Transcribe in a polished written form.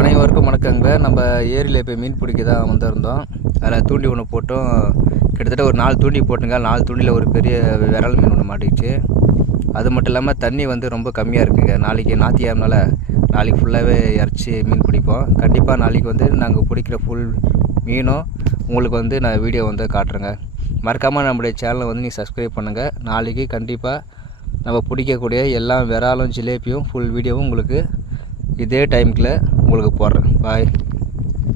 அனைவருக்கும் வணக்கங்க. நம்ம ஏரியில் இப்போ மீன் பிடிக்க தான் வந்திருந்தோம். அதில் தூண்டி ஒன்று போட்டோம். கிட்டத்தட்ட ஒரு 4 தூண்டி போட்டுங்க. 4 தூண்டியில் ஒரு பெரிய விரல் மீன் ஒன்று மாட்டிக்கிச்சு. அது மட்டும் இல்லாமல் தண்ணி வந்து ரொம்ப கம்மியாக இருக்குங்க. நாளைக்கு ஞாயிற்றுக்கிழமைனால நாளைக்கு ஃபுல்லாகவே இறச்சி மீன் பிடிப்போம். கண்டிப்பாக நாளைக்கு வந்து நாங்கள் பிடிக்கிற ஃபுல் மீனும் உங்களுக்கு வந்து நான் வீடியோ வந்து காட்டுறேங்க. மறக்காமல் நம்முடைய சேனலை வந்து நீங்கள் சப்ஸ்கிரைப் பண்ணுங்கள். நாளைக்கு கண்டிப்பாக நம்ம பிடிக்கக்கூடிய எல்லா விராலும் ஜிலேபியும் ஃபுல் வீடியோவும் உங்களுக்கு இதே டைமுக்குள்ள உங்களுக்கு போடுறேன். பாய்.